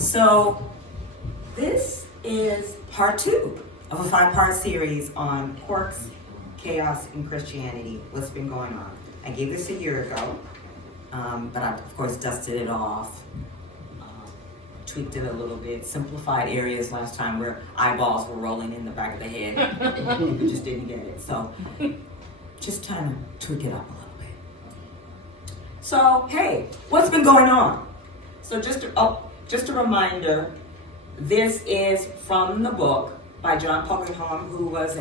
So this is part 2 of a 5-part series on Quarks, Chaos, and Christianity. What's been going on? I gave this a year ago, but I, of course, dusted it off, tweaked it a little bit, simplified areas last time where eyeballs were rolling in the back of the head. We just didn't get it. So just trying to tweak it up a little bit. So, hey, what's been going on? So just a reminder, this is from the book by John Polkinghorne, who was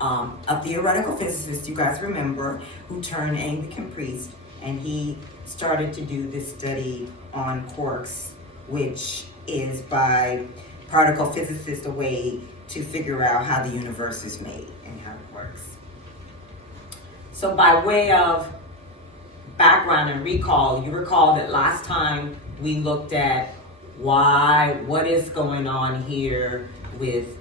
a theoretical physicist, you guys remember, who turned Anglican priest, and he started to do this study on quarks, which is by particle physicists a way to figure out how the universe is made and how it works. So by way of background and recall, you recall that last time we looked at what is going on here with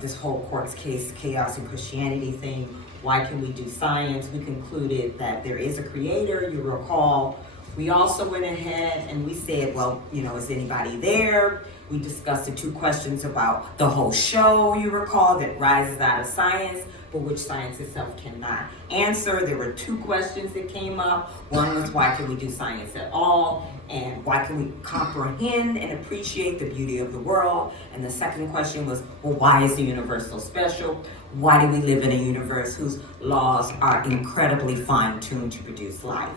this whole quarks case, chaos, and Christianity thing. Why can we do science? We concluded that there is a creator, you recall. We also went ahead and we said, well, is anybody there? We discussed the 2 questions about the whole show, you recall, that rises out of science, but which science itself cannot answer. There were 2 questions that came up. One was, why can we do science at all? And why can we comprehend and appreciate the beauty of the world? And the second question was, well, why is the universe so special? Why do we live in a universe whose laws are incredibly fine-tuned to produce life?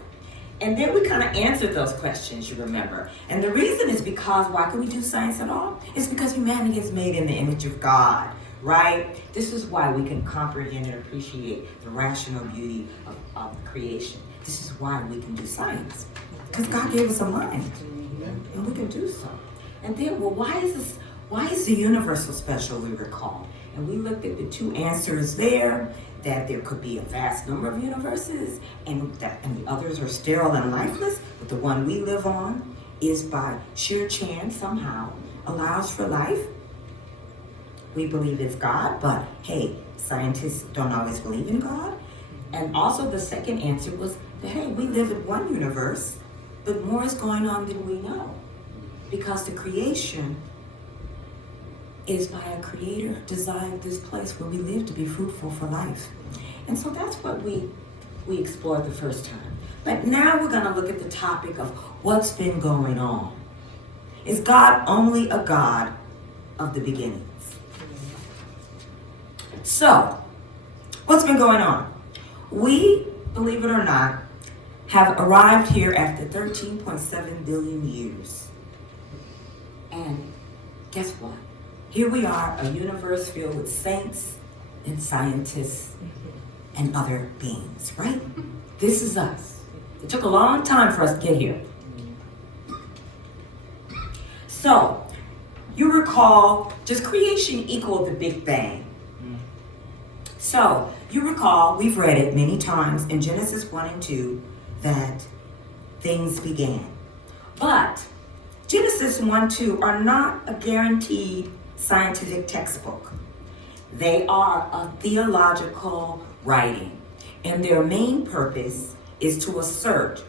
And then we kind of answered those questions, you remember. And the reason is because, why can we do science at all? It's because humanity is made in the image of God, right? This is why we can comprehend and appreciate the rational beauty of creation. This is why we can do science. Because God gave us a mind, and we can do so. And then, well, why is the universe so special, we recall? And we looked at the 2 answers there, that there could be a vast number of universes, and the others are sterile and lifeless, but the one we live on is by sheer chance somehow allows for life. We believe it's God, but hey, scientists don't always believe in God. And also the second answer was that, hey, we live in one universe, but more is going on than we know. Because the creation is by a creator designed this place where we live to be fruitful for life. And so that's what we explored the first time. But now we're gonna look at the topic of what's been going on. Is God only a God of the beginnings? So, what's been going on? We, believe it or not, have arrived here after 13.7 billion years. And guess what? Here we are, a universe filled with saints and scientists and other beings, right? This is us. It took a long time for us to get here. So, you recall, does creation equal the Big Bang? So, you recall, we've read it many times in Genesis 1 and 2 that things began. But Genesis 1, 2 are not a guaranteed scientific textbook. They are a theological writing, and their main purpose is to assert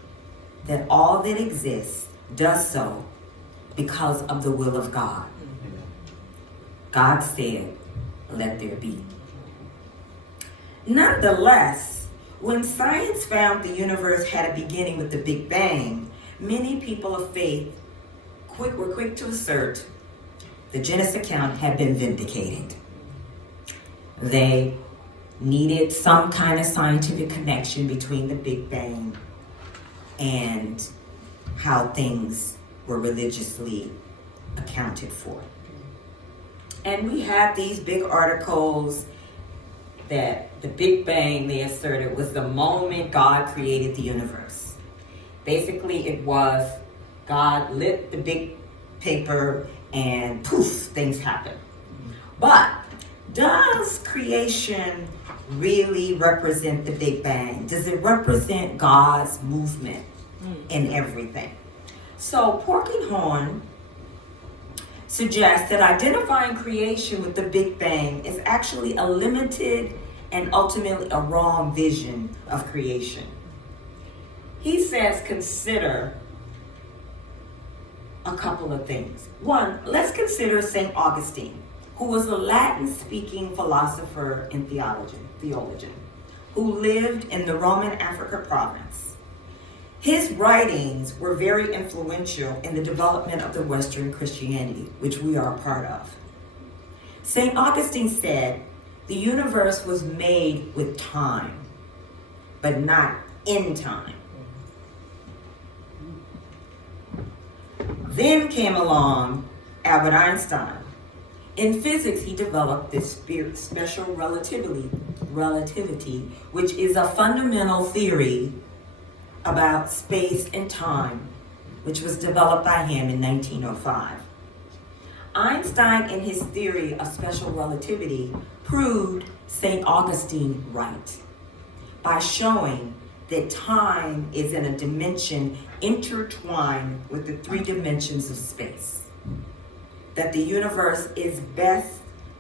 that all that exists does so because of the will of God. God said, let there be. Nonetheless, when science found the universe had a beginning with the Big Bang, many people of faith were quick to assert the Genesis account had been vindicated. They needed some kind of scientific connection between the Big Bang and how things were religiously accounted for. And we have these big articles that the Big Bang, they asserted, was the moment God created the universe. Basically, it was God lit the big paper and poof, things happen. But does creation really represent the Big Bang? Does it represent God's movement in everything? So Polkinghorne suggests that identifying creation with the Big Bang is actually a limited and ultimately a wrong vision of creation. He says, consider a couple of things. One, let's consider St. Augustine, who was a Latin-speaking philosopher and theologian, who lived in the Roman Africa province. His writings were very influential in the development of the Western Christianity, which we are a part of. St. Augustine said, the universe was made with time, but not in time. Then came along Albert Einstein. In physics, he developed this special relativity, which is a fundamental theory about space and time, which was developed by him in 1905. Einstein, in his theory of special relativity, proved St. Augustine right by showing that time is in a dimension intertwined with the three dimensions of space. That the universe is best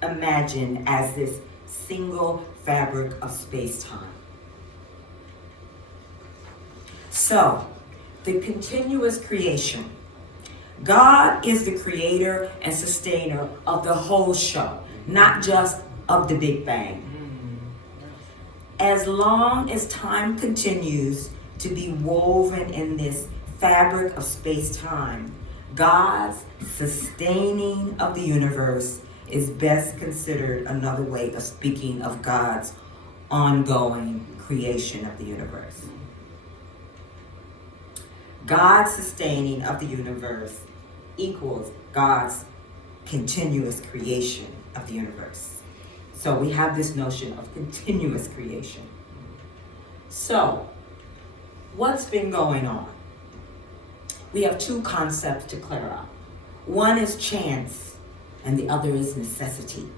imagined as this single fabric of space-time. So, the continuous creation. God is the creator and sustainer of the whole show, not just of the Big Bang. As long as time continues to be woven in this fabric of space-time, God's sustaining of the universe is best considered another way of speaking of God's ongoing creation of the universe. God's sustaining of the universe equals God's continuous creation of the universe. So we have this notion of continuous creation. So, what's been going on? We have two concepts to clear up. One is chance, and the other is necessity,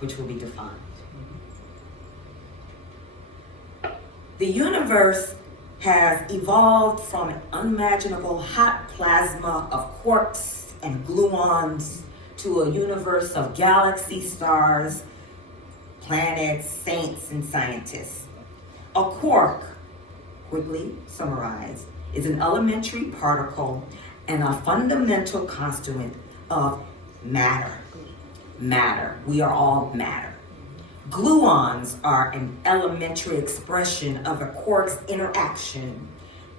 which will be defined. The universe has evolved from an unimaginable hot plasma of quarks and gluons to a universe of galaxies, stars, planets, saints, and scientists. A quark, quickly summarized, is an elementary particle and a fundamental constituent of matter. Matter. We are all matter. Gluons are an elementary expression of a quark's interaction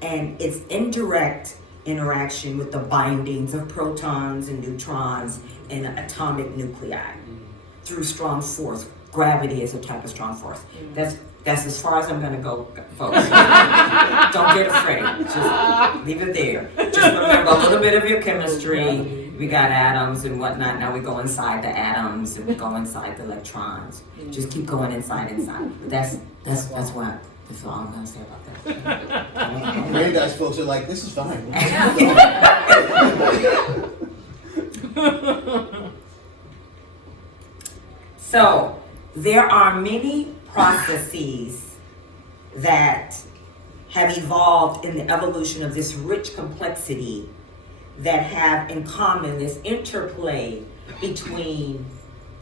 and its indirect interaction with the bindings of protons and neutrons in atomic nuclei through strong force. Gravity is a type of strong force. That's as far as I'm going to go, folks. Don't get afraid. Just leave it there. Just remember a little bit of your chemistry. We got atoms and whatnot. Now we go inside the atoms and we go inside the electrons. Just keep going inside. But that's what. That's all I'm going to say about that. Brandeis folks are like, this is fine. So, there are many processes that have evolved in the evolution of this rich complexity that have in common this interplay between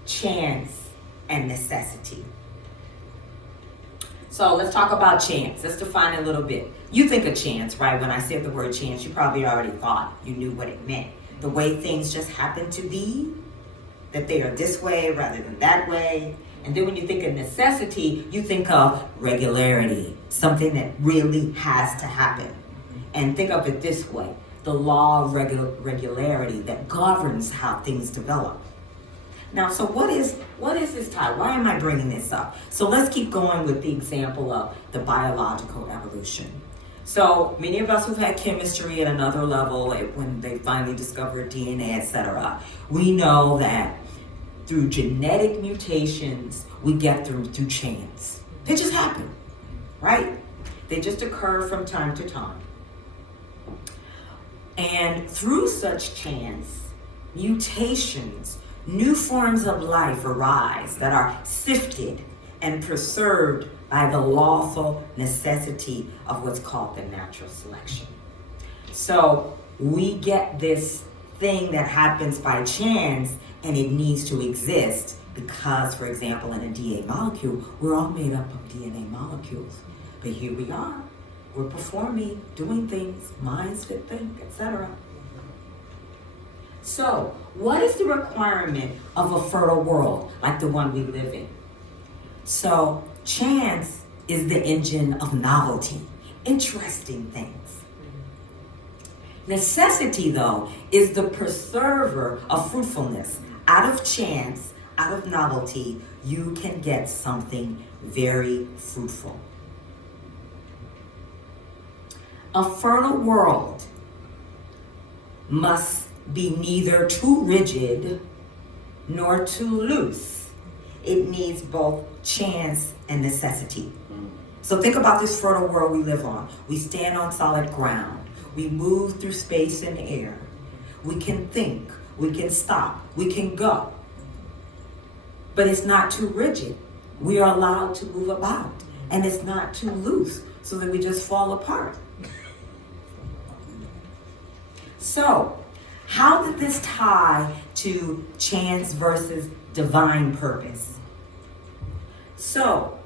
chance and necessity. So let's talk about chance. Let's define it a little bit. You think of chance, right? When I said the word chance, you probably already thought you knew what it meant. The way things just happen to be, that they are this way rather than that way. And then when you think of necessity, you think of regularity, something that really has to happen. And think of it this way, the law of regularity that governs how things develop. Now, so what is this tie? Why am I bringing this up? So let's keep going with the example of the biological evolution. So many of us who've had chemistry at another level, when they finally discovered DNA, etc., we know that through genetic mutations, we get through chance. They just happen, right? They just occur from time to time. And through such chance, mutations, new forms of life arise that are sifted and preserved by the lawful necessity of what's called the natural selection. So we get this thing that happens by chance, and it needs to exist because, for example, in a DNA molecule, we're all made up of DNA molecules. But here we are. We're performing, doing things, minds that think, etc. So, what is the requirement of a fertile world like the one we live in? So, chance is the engine of novelty, interesting things. Necessity, though, is the preserver of fruitfulness. Out of chance, out of novelty, you can get something very fruitful. A fertile world must be neither too rigid nor too loose. It needs both chance and necessity. So think about this fertile world we live on. We stand on solid ground. We move through space and air. We can think. We can stop. We can go. But it's not too rigid. We are allowed to move about. And it's not too loose so that we just fall apart. So, how did this tie to chance versus divine purpose? So,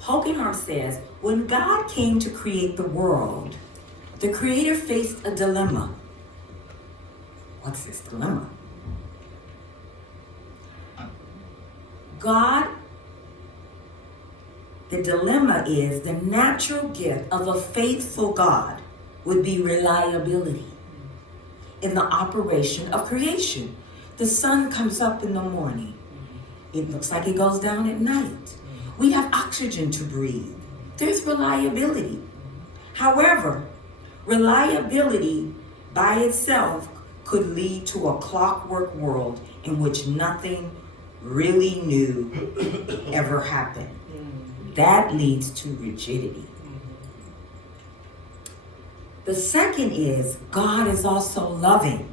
Polkinghorne says, when God came to create the world, the Creator faced a dilemma. What's this dilemma? The dilemma is the natural gift of a faithful God would be reliability in the operation of creation. The sun comes up in the morning. It looks like it goes down at night. We have oxygen to breathe. There's reliability. However, reliability by itself could lead to a clockwork world in which nothing really new ever happened. That leads to rigidity. The second is God is also loving.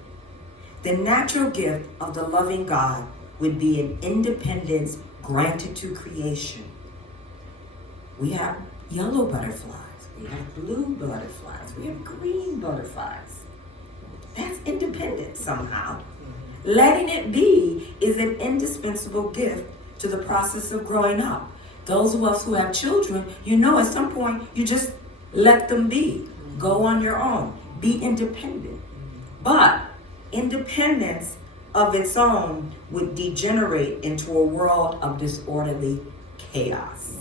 The natural gift of the loving God would be an independence granted to creation. We have yellow butterflies. We have blue butterflies. We have green butterflies. That's independence somehow. Letting it be is an indispensable gift to the process of growing up. Those of us who have children, you know at some point you just let them be. Go on your own. Be independent. But independence of its own would degenerate into a world of disorderly chaos.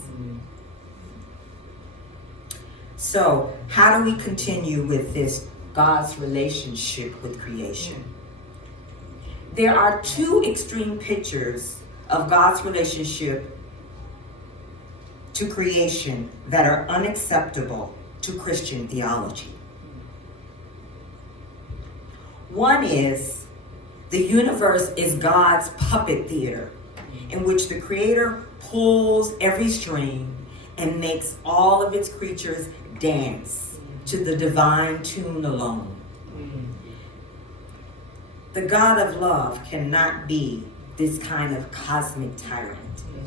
So, how do we continue with this God's relationship with creation? There are two extreme pictures of God's relationship to creation that are unacceptable to Christian theology. One is the universe is God's puppet theater in which the Creator pulls every string and makes all of its creatures dance to the divine tune alone. The God of love cannot be this kind of cosmic tyrant.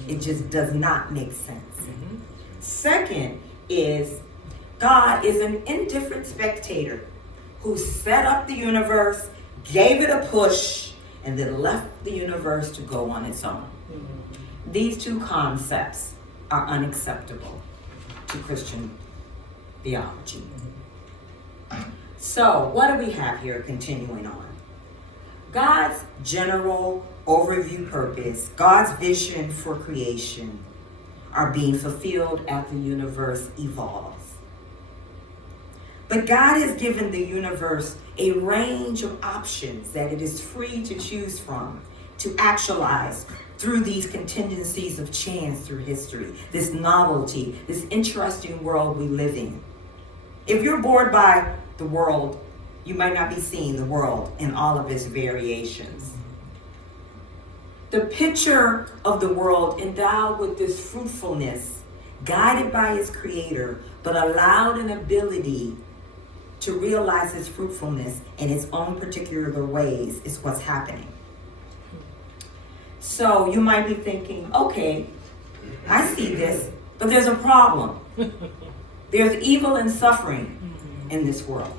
It just does not make sense. Second is God is an indifferent spectator who set up the universe, gave it a push, and then left the universe to go on its own. These two concepts are unacceptable to Christian theology. So, what do we have here continuing on? God's general overview purpose, God's vision for creation are being fulfilled as the universe evolves. But God has given the universe a range of options that it is free to choose from to actualize through these contingencies of chance through history, this novelty, this interesting world we live in. If you're bored by the world, you might not be seeing the world in all of its variations. The picture of the world endowed with this fruitfulness, guided by its creator, but allowed an ability to realize its fruitfulness in its own particular ways is what's happening. So you might be thinking, okay, I see this, but there's a problem. There's evil and suffering in this world.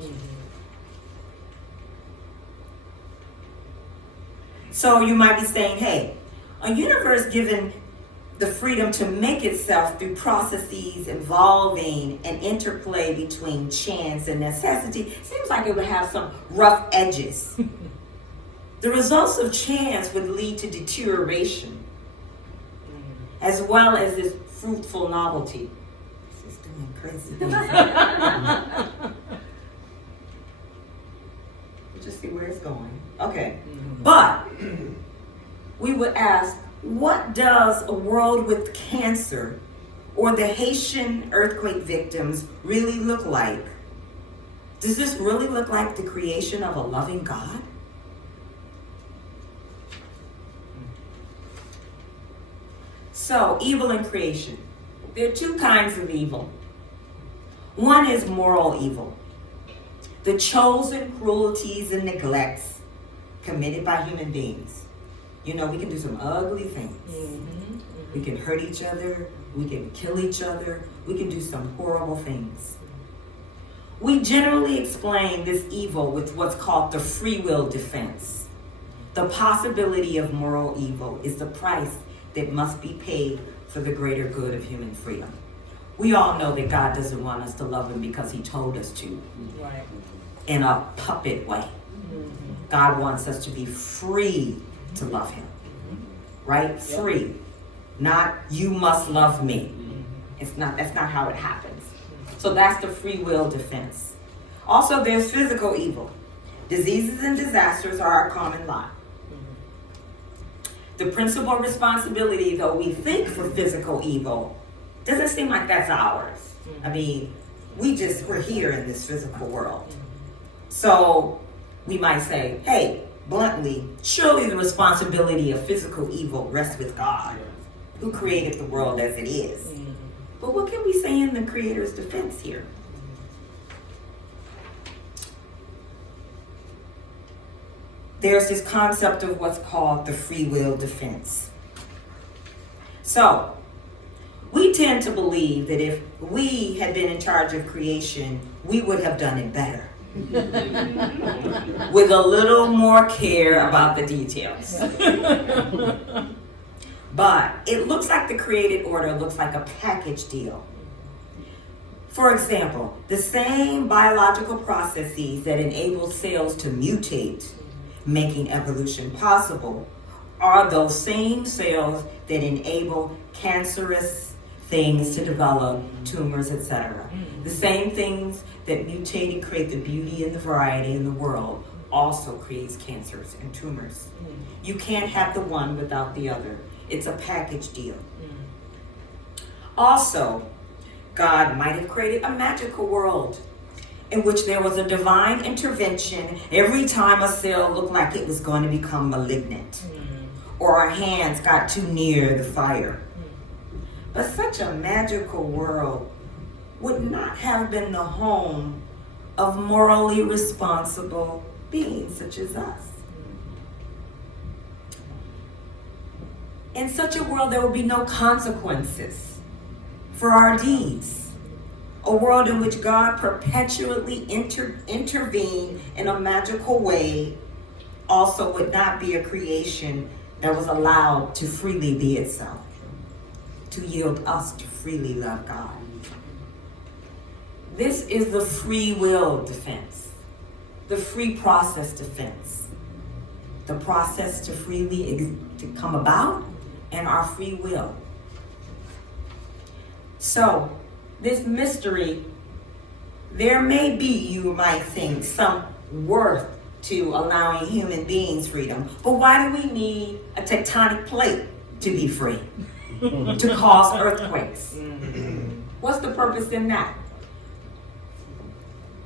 So you might be saying, hey, a universe given the freedom to make itself through processes involving an interplay between chance and necessity. Seems like it would have some rough edges. The results of chance would lead to deterioration, as well as this fruitful novelty. This is doing crazy things. We'll just see where it's going. Okay. But we would ask, what does a world with cancer or the Haitian earthquake victims really look like? Does this really look like the creation of a loving God? So, evil in creation. There are two kinds of evil. One is moral evil, the chosen cruelties and neglects committed by human beings. You know, we can do some ugly things. We can hurt each other. We can kill each other. We can do some horrible things. We generally explain this evil with what's called the free will defense. The possibility of moral evil is the price that must be paid for the greater good of human freedom. We all know that God doesn't want us to love him because he told us to, Right. in a puppet way. God wants us to be free to love him, right? Free, not you must love me. That's not how it happens. So that's the free will defense. Also, there's physical evil. Diseases and disasters are our common lot. The principal responsibility, though we think for physical evil, doesn't seem like that's ours. I mean, we're here in this physical world. So we might say, hey, bluntly, surely the responsibility of physical evil rests with God, who created the world as it is. But what can we say in the Creator's defense here? There's this concept of what's called the free will defense. So, we tend to believe that if we had been in charge of creation, we would have done it better. With a little more care about the details. But it looks like the created order looks like a package deal. For example, the same biological processes that enable cells to mutate, making evolution possible, are those same cells that enable cancerous things to develop, tumors, etc. The same things that mutate and create the beauty and the variety in the world also creates cancers and tumors. You can't have the one without the other. It's a package deal. Also, God might have created a magical world in which there was a divine intervention every time a cell looked like it was going to become malignant or our hands got too near the fire. But such a magical world would not have been the home of morally responsible beings such as us. In such a world, there will be no consequences for our deeds. A world in which God perpetually intervened in a magical way also would not be a creation that was allowed to freely be itself, to yield us to freely love God. This is the free will defense, the free process defense, the process to freely to come about, and our free will. So, this mystery, there may be, you might think, some worth to allowing human beings freedom, but why do we need a tectonic plate to be free, to cause earthquakes? What's the purpose in that?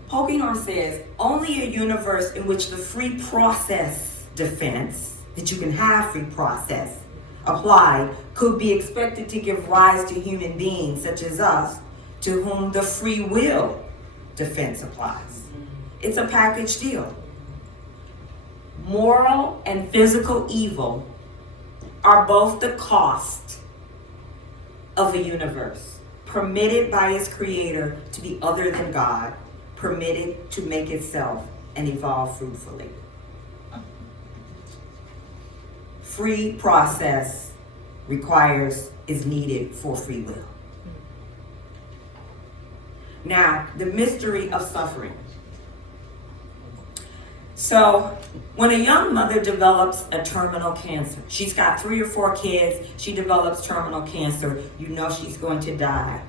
Polkinghorne says, only a universe in which the free process defense, that you can have free process applied, could be expected to give rise to human beings such as us, to whom the free will defense applies. It's a package deal. Moral and physical evil are both the cost of a universe, permitted by its creator to be other than God, permitted to make itself and evolve fruitfully. Free process is needed for free will. Now, the mystery of suffering. So, when a young mother develops a terminal cancer, she's got 3 or 4 kids, she develops terminal cancer, you know she's going to die.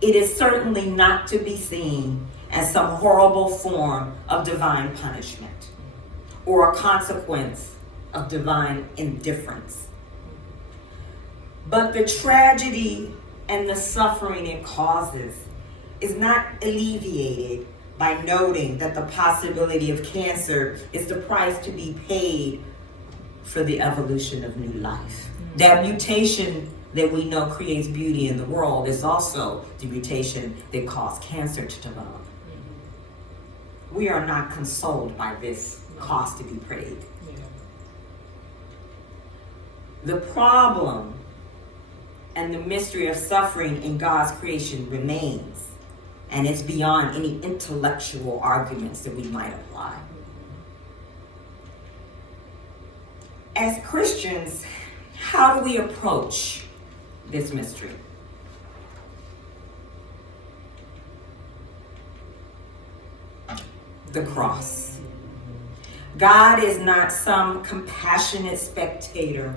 It is certainly not to be seen as some horrible form of divine punishment or a consequence of divine indifference. But the tragedy and the suffering it causes is not alleviated by noting that the possibility of cancer is the price to be paid for the evolution of new life. That mutation that we know creates beauty in the world is also the mutation that caused cancer to develop. We are not consoled by this cost to be paid. The problem and the mystery of suffering in God's creation remains, and it's beyond any intellectual arguments that we might apply. As Christians, how do we approach this mystery? The cross. God is not some compassionate spectator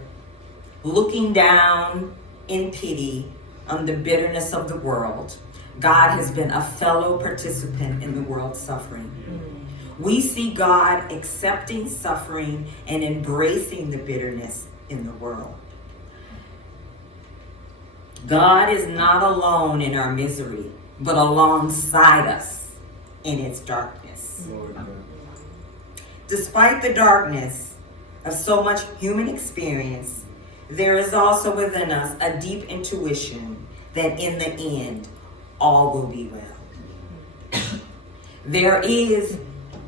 looking down in pity on the bitterness of the world. God has been a fellow participant in the world's suffering. We see God accepting suffering and embracing the bitterness in the world. God is not alone in our misery, but alongside us in its darkness. Despite the darkness of so much human experience, there is also within us a deep intuition that in the end, all will be well. There is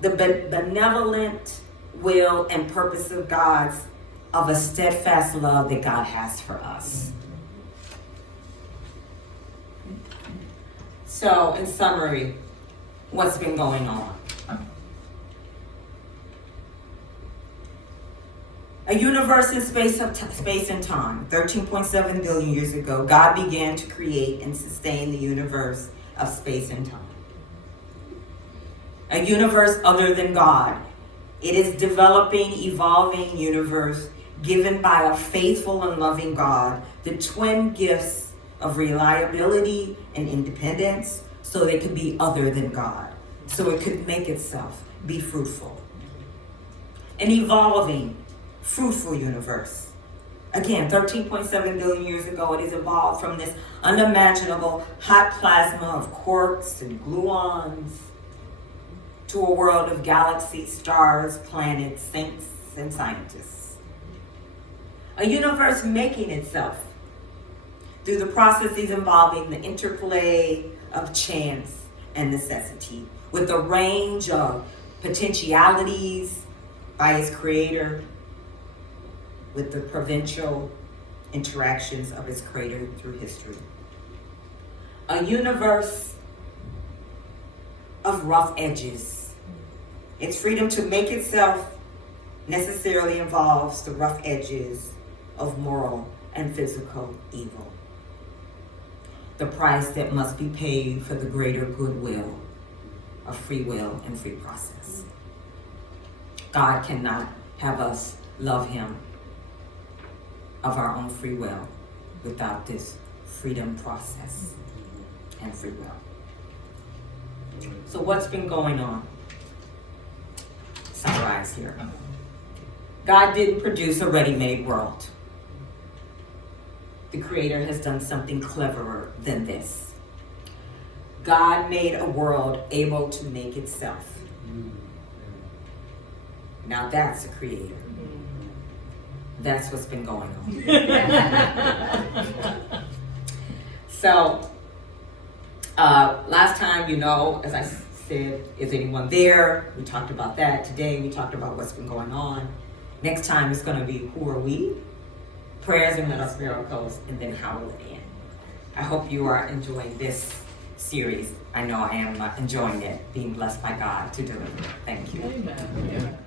the benevolent will and purpose of God's, of a steadfast love that God has for us. So, in summary, what's been going on? A universe in space and time, 13.7 billion years ago, God began to create and sustain the universe of space and time. A universe other than God. It is developing, evolving universe given by a faithful and loving God, the twin gifts of reliability and independence, so it could be other than God, so it could make itself be fruitful. An evolving, fruitful universe. Again, 13.7 billion years ago, it has evolved from this unimaginable hot plasma of quarks and gluons to a world of galaxies, stars, planets, saints, and scientists. A universe making itself through the processes involving the interplay of chance and necessity, with a range of potentialities by its creator, with the providential interactions of its creator through history. A universe of rough edges. Its freedom to make itself necessarily involves the rough edges of moral and physical evil. The price that must be paid for the greater goodwill of free will and free process. God cannot have us love him of our own free will without this freedom process and free will. So what's been going on? Summarize here. God didn't produce a ready-made world. The Creator has done something cleverer than this. God made a world able to make itself. Now that's a creator. That's what's been going on. So, last time, as I said, is anyone there? We talked about that. Today, we talked about what's been going on. Next time, it's going to be who are we? Prayers and miracles, and then how will it end? I hope you are enjoying this series. I know I am enjoying it, being blessed by God to deliver. Thank you. Amen.